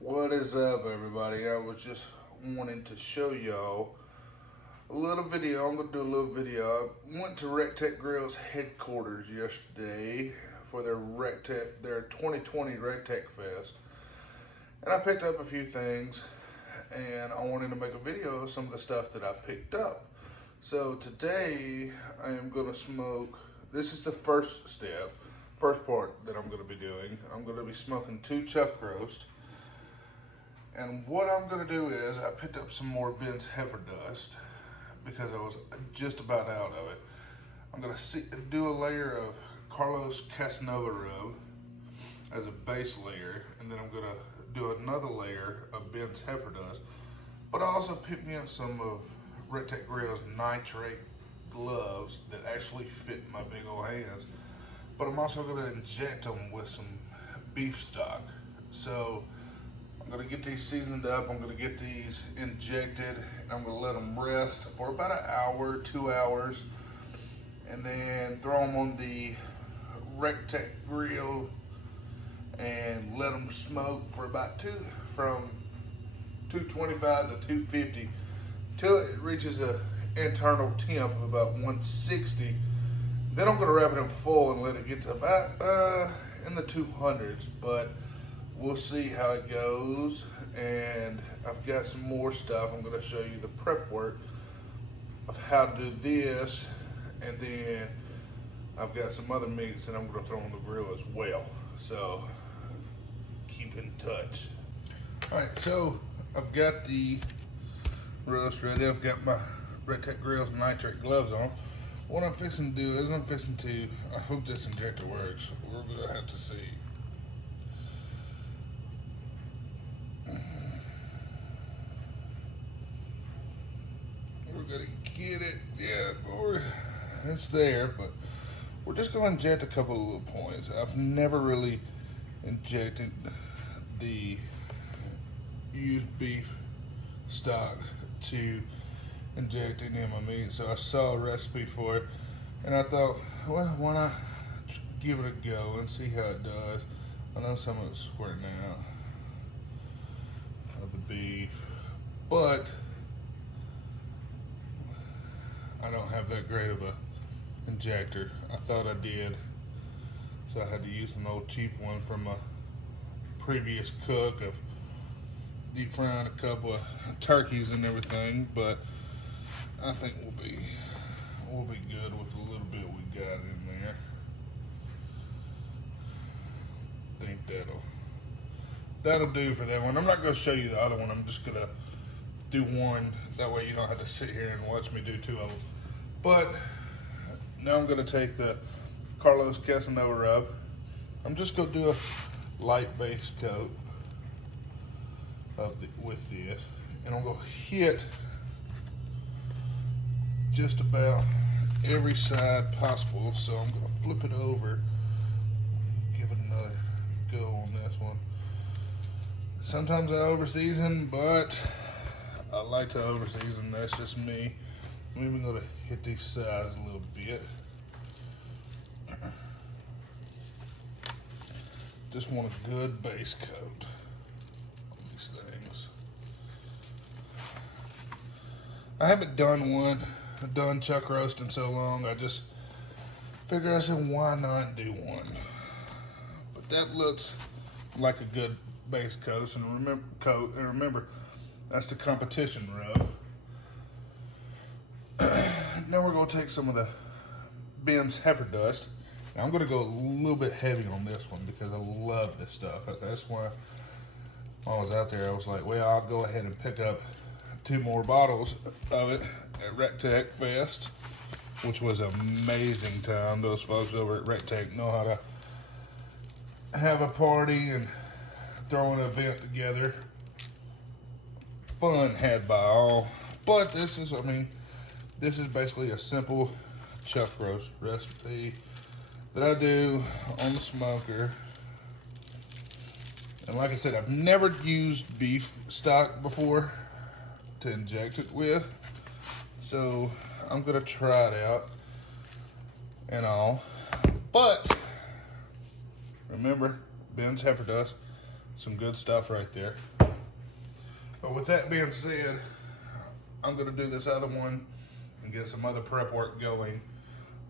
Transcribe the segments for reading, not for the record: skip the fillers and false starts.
What is up, everybody? I was just wanting to show y'all a little video. I'm gonna do a little video. I went to RecTech Grill's headquarters yesterday for their 2020 RecTech Fest, and I picked up a few things, and I wanted to make a video of some of the stuff that I picked up. So today I am gonna smoke. This is the first part that I'm gonna be doing. I'm gonna be smoking 2 chuck roast. And what I'm gonna do is, I picked up some more Ben's heifer dust because I was just about out of it. I'm gonna do a layer of Carlos Casanova rub as a base layer, and then I'm gonna do another layer of Ben's heifer dust. But I also picked me up some of RecTech Grill's nitrate gloves that actually fit my big old hands. But I'm also gonna inject them with some beef stock. So I'm gonna get these seasoned up, I'm gonna get these injected, and I'm gonna let them rest for about an hour, 2 hours, and then throw them on the RecTech grill and let them smoke for about from 225 to 250 till it reaches a internal temp of about 160. Then I'm gonna wrap it in foil and let it get to about in the 200s, but we'll see how it goes. And I've got some more stuff. I'm gonna show you the prep work of how to do this, and then I've got some other meats that I'm gonna throw on the grill as well. So keep in touch. All right, so I've got the roast ready. I've got my RecTech Grill's nitrate gloves on. What I'm fixing to do is I hope this injector works. We're gonna have to see. We're gonna get it, yeah, it's there, but we're just gonna inject a couple of little points. I've never really injected the used beef stock to inject any of my meat, so I saw a recipe for it, and I thought, well, why not give it a go and see how it does. I know some of it's squirting out of the beef, but I don't have that great of a injector. I thought I did, so I had to use an old cheap one from a previous cook of deep frying a couple of turkeys and everything, but I think we'll be good with a little bit we got in there. I think that'll do for that one. I'm not gonna show you the other one. I'm just gonna do one. That way you don't have to sit here and watch me do 2 of them. But now I'm gonna take the Carlos Casanova rub. I'm just gonna do a light base coat with this, and I'm gonna hit just about every side possible. So I'm gonna flip it over, give it another go on this one. Sometimes I over season, but I like to over season. That's just me. I'm even gonna hit these sides a little bit. Just want a good base coat on these things. I haven't done chuck roast in so long. I just figured, I said, why not do one? But that looks like a good base coat. And remember, that's the competition rub. Now we're gonna take some of the Ben's heifer dust. And I'm gonna go a little bit heavy on this one because I love this stuff. That's why when I was out there, I was like, well, I'll go ahead and pick up 2 more bottles of it at RecTech Fest, which was an amazing time. Those folks over at RecTech know how to have a party and throw an event together. Fun had by all. But this is basically a simple chuck roast recipe that I do on the smoker. And like I said, I've never used beef stock before to inject it with, so I'm gonna try it out and all. But remember, Ben's heifer dust, Some good stuff right there. But with that being said, I'm gonna do this other one and get some other prep work going.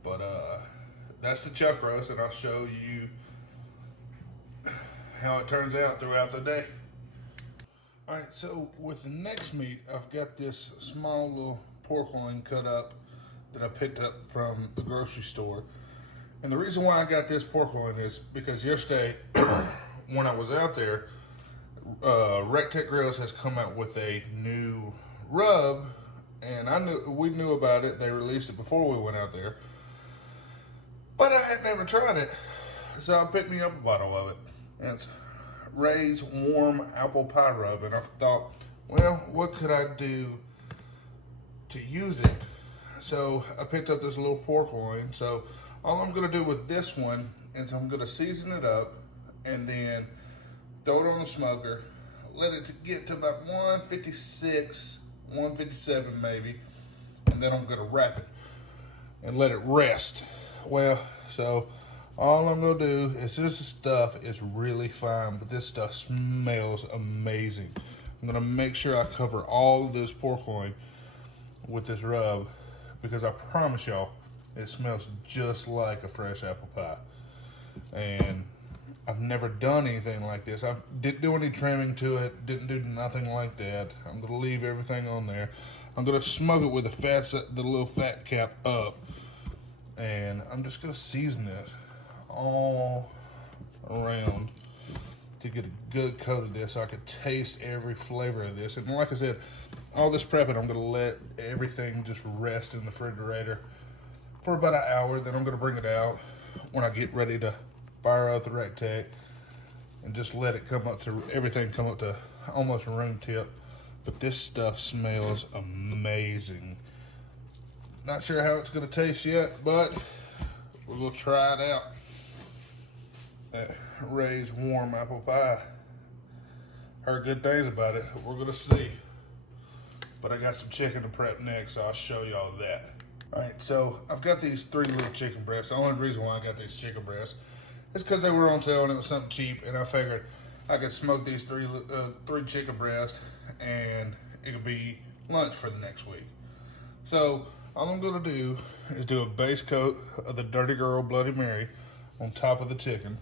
But that's the chuck roast, and I'll show you how it turns out throughout the day. All right, so with the next meat, I've got this small little pork loin cut up that I picked up from the grocery store. And the reason why I got this pork loin is because yesterday, when I was out there, Rectech Grills has come out with a new rub, and we knew about it. They released it before we went out there, but I had never tried it, so I picked me up a bottle of it. And it's Ray's Warm Apple Pie Rub, and I thought, well, what could I do to use it? So I picked up this little pork loin. So all I'm gonna do with this one is I'm gonna season it up and then throw it on the smoker, let it get to about 156, 157 maybe, and then I'm gonna wrap it and let it rest. Well, so all I'm gonna do is, this stuff is really fine, but this stuff smells amazing. I'm gonna make sure I cover all of this pork loin with this rub, because I promise y'all, it smells just like a fresh apple pie. And I've never done anything like this. I didn't do any trimming to it, didn't do nothing like that. I'm gonna leave everything on there. I'm gonna smoke it with the little fat cap up, and I'm just gonna season it all around to get a good coat of this so I could taste every flavor of this. And like I said, all this prepping, I'm gonna let everything just rest in the refrigerator for about an hour. Then I'm gonna bring it out when I get ready to fire up the Rectech and just let it everything come up to almost room temp. But this stuff smells amazing. Not sure how it's gonna taste yet, but we're gonna try it out. That Ray's Warm Apple Pie. Heard good things about it. We're gonna see. But I got some chicken to prep next, so I'll show y'all that. All right, so I've got these 3 little chicken breasts. The only reason why I got these chicken breasts is because they were on sale and it was something cheap, and I figured I could smoke these three chicken breasts and it'll be lunch for the next week. So all I'm gonna do is do a base coat of the Dirty Girl Bloody Mary on top of the chicken.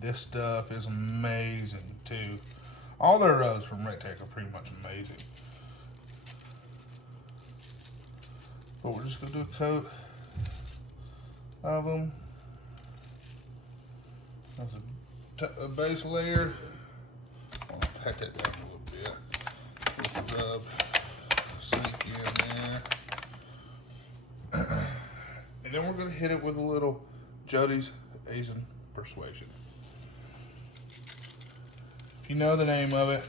This stuff is amazing too. All their rubs from Rectech are pretty much amazing. But we're just gonna do a coat of them. That's a base layer. I'll pat that down a little bit. Let the rub sink in there. And then we're gonna hit it with a little Jody's Asian Persuasion. If you know the name of it,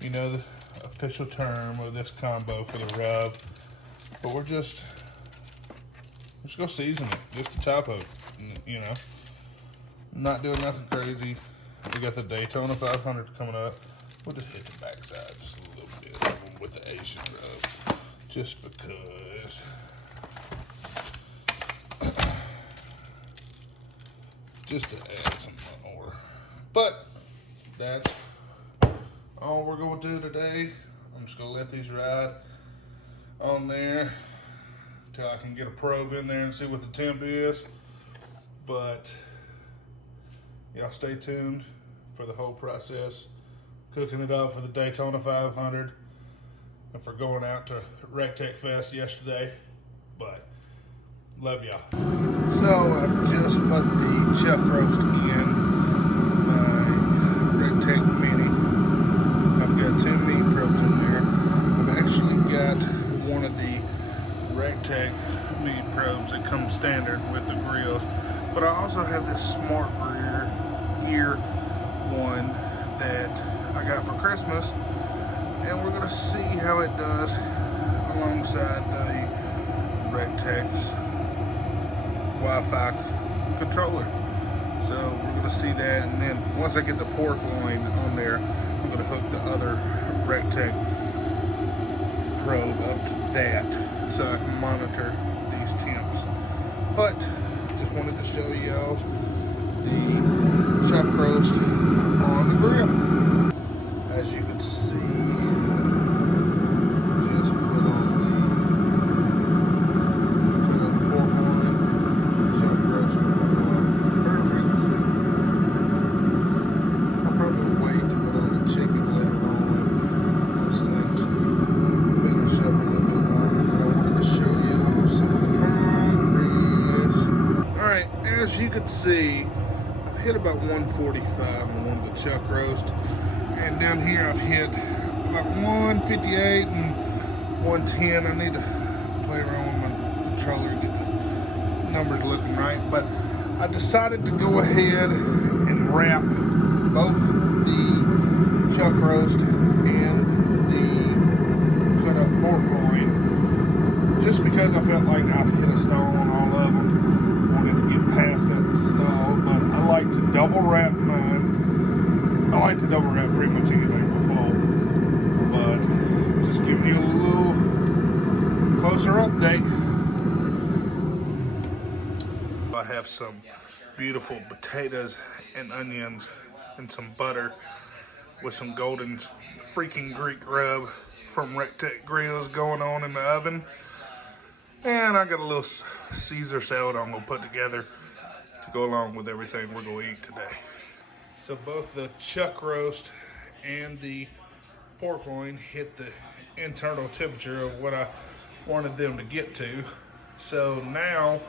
you know the official term of this combo for the rub. But we're just gonna season it, just the top of it, you know. Not doing nothing crazy. We got the Daytona 500 coming up. We'll just hit the backside just a little bit with the Asian rub, just because. Just to add some more. But that's all we're gonna do today. I'm just gonna let these ride on there until I can get a probe in there and see what the temp is. But y'all stay tuned for the whole process. Cooking it up for the Daytona 500 and for going out to Rectech Fest yesterday. But love y'all. So I've just put the chuck roast in my Rectech Mini. I've got 2 meat probes in there. I've actually got one of the Rectech meat probes that comes standard with the grills. But I also have this Smart Gear one that I got for Christmas, and we're gonna see how it does alongside the Rectech's Wi-Fi controller. So we're gonna see that, and then once I get the pork loin on there, I'm gonna hook the other Rectech probe up to that so I can monitor these temps. But just wanted to show y'all the chuck roast on the grill. As you can see, just put on the pork loin, chuck roast on it's perfect. I'll probably wait to put on the chicken later on. Those things finish up a little bit longer, but I wanted to show you some of the progress. Alright, as you can see, I've hit about 145 on one of the chuck roast. And down here I've hit about 158 and 110. I need to play around with my controller to get the numbers looking right. But I decided to go ahead and wrap both the chuck roast and the cut up pork loin, just because I felt like I've hit a stall on all of them. Wanted to get past that stall, but I like to double wrap mine. I like to double wrap pretty much anything before, but just giving you a little closer update. I have some beautiful potatoes and onions and some butter with some golden freaking Greek rub from Rectech Grills going on in the oven. And I got a little Caesar salad I'm gonna put together to go along with everything we're gonna eat today. So both the chuck roast and the pork loin hit the internal temperature of what I wanted them to get to. So now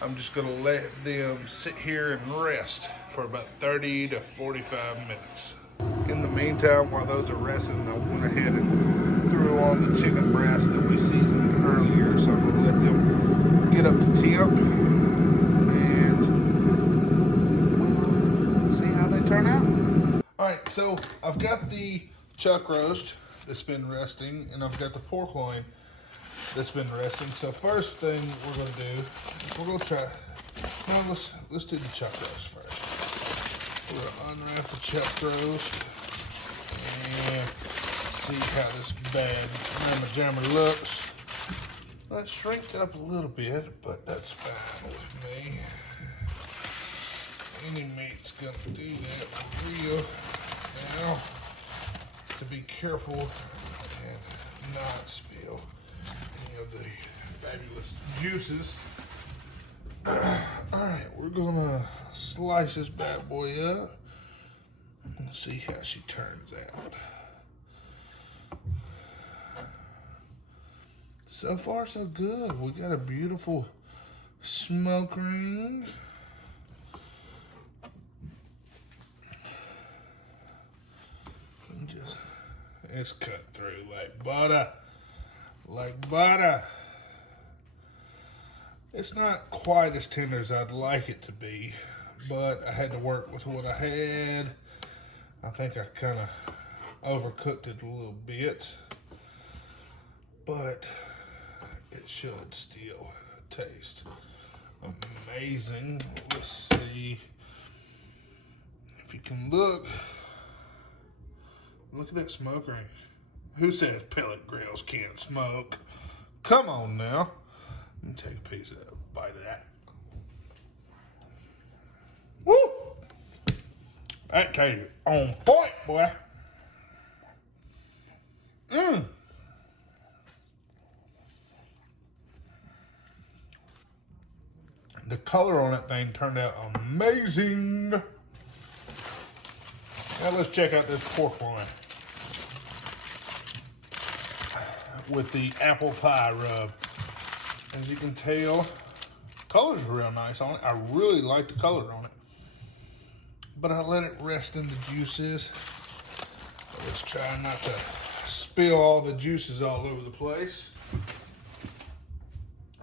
I'm just gonna let them sit here and rest for about 30 to 45 minutes. In the meantime, while those are resting, I went ahead and threw on the chicken breast that we seasoned earlier. So I'm gonna let them get up to temp and see how they turn out. All right, so I've got the chuck roast that's been resting, and I've got the pork loin that's been resting. So first thing we're gonna do is we're gonna try. No, let's do the chuck roast first. We're gonna unwrap the chuck roast and see how this bad mamma jamma looks. Well, it shrinked up a little bit, but that's fine with me. Any meat's gonna do that for real. Now, to be careful and not spill any of the fabulous juices. Alright, we're gonna slice this bad boy up and see how she turns out. So far, so good. We got a beautiful smoke ring. It's cut through like butter. Like butter. It's not quite as tender as I'd like it to be, but I had to work with what I had. I think I kind of overcooked it a little bit, but it should still taste amazing. Let's see if you can look. Look at that smoke ring. Who says pellet grills can't smoke? Come on now. Let me take a piece of that, bite of that. Woo! That tastes on point, boy. The color on that thing turned out amazing. Now let's check out this pork loin with the apple pie rub. As you can tell, color's real nice on it. I really like the color on it. But I let it rest in the juices. Let's try not to spill all the juices all over the place.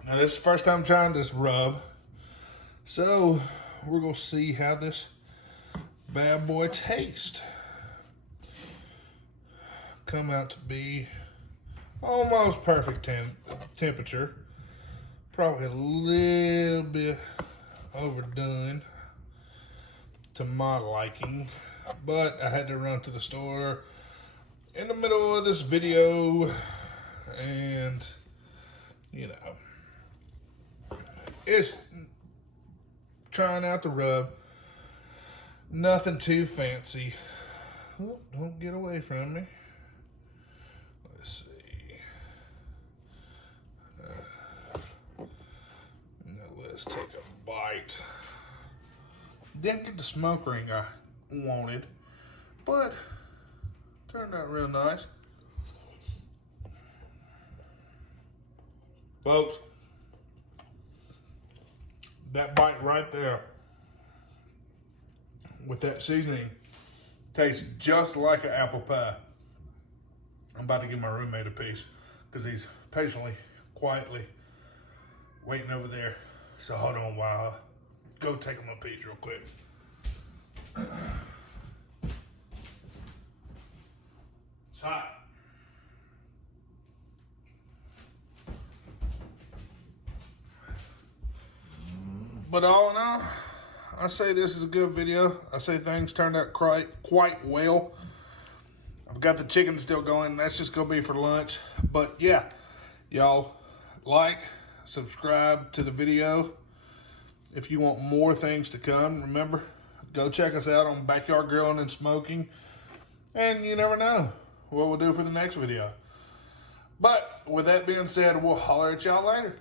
Now this is the first time trying this rub. So we're gonna see how this bad boy tastes. Come out to be almost perfect temperature. Probably a little bit overdone to my liking, but I had to run to the store in the middle of this video, and you know, it's trying out the rub. Nothing too fancy. Oh, don't get away from me. Let's see. Now let's take a bite. Didn't get the smoke ring I wanted, but turned out real nice. Folks, that bite right there with that seasoning tastes just like an apple pie. I'm about to give my roommate a piece because he's patiently, quietly waiting over there. So hold on while I go take him a piece real quick. It's hot. But all in all, I say this is a good video. I say things turned out quite well. I've got the chicken still going. That's just going to be for lunch. But yeah, y'all like, subscribe to the video. If you want more things to come, remember, go check us out on Backyard Grilling and Smoking. And you never know what we'll do for the next video. But with that being said, we'll holler at y'all later.